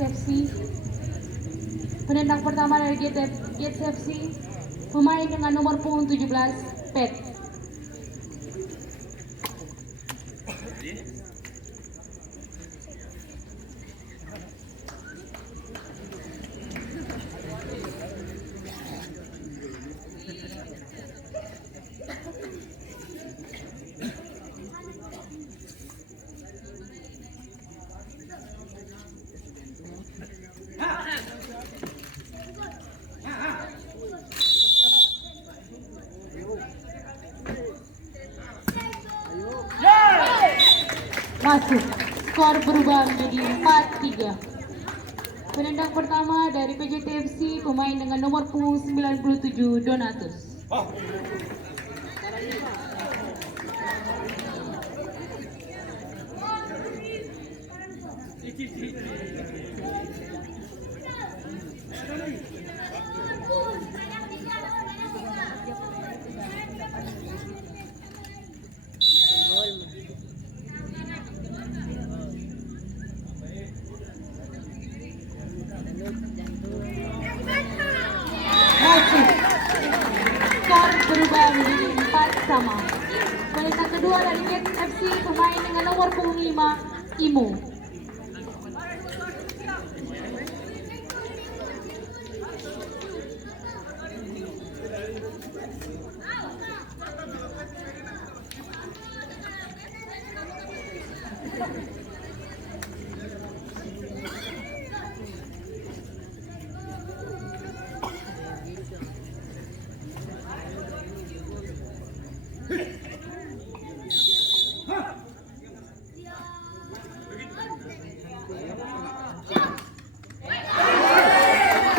FC. Penendang pertama dari Gates FC, pemain dengan nomor punggung 17, Pet. Masuk, skor berubah menjadi 4-3. Penendang pertama dari PJTFC, pemain dengan nomor punggung 97, Donatus. Masuk, skor berubah menjadi 4-4. Penendang kedua dari Gates FC, pemain dengan nomor punggung 5, Imo.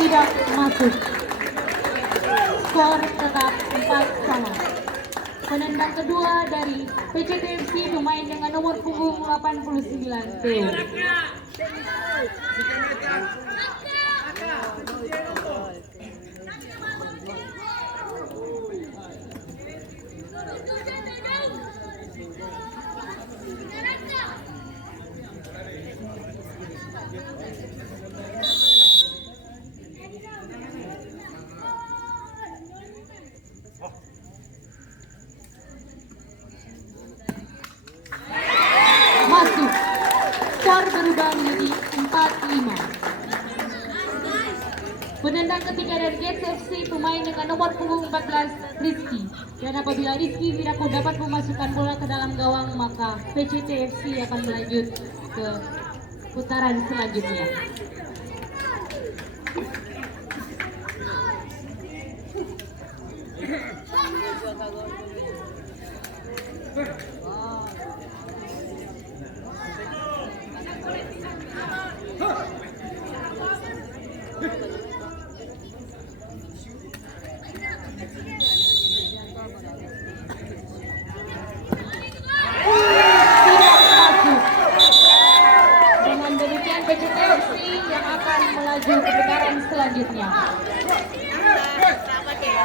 Tidak masuk. Skor tetap 4-4. Penendang kedua dari PJTFC, pemain dengan nomor punggung 89, Theo. Masuk, skor berubah menjadi 4-5. Penendang ketiga dari Gates FC, pemain dengan nomor punggung 14, Rizky. Dan apabila Rizky tidak dapat memasukkan bola ke dalam gawang, maka PJTFC akan melanjut ke putaran selanjutnya.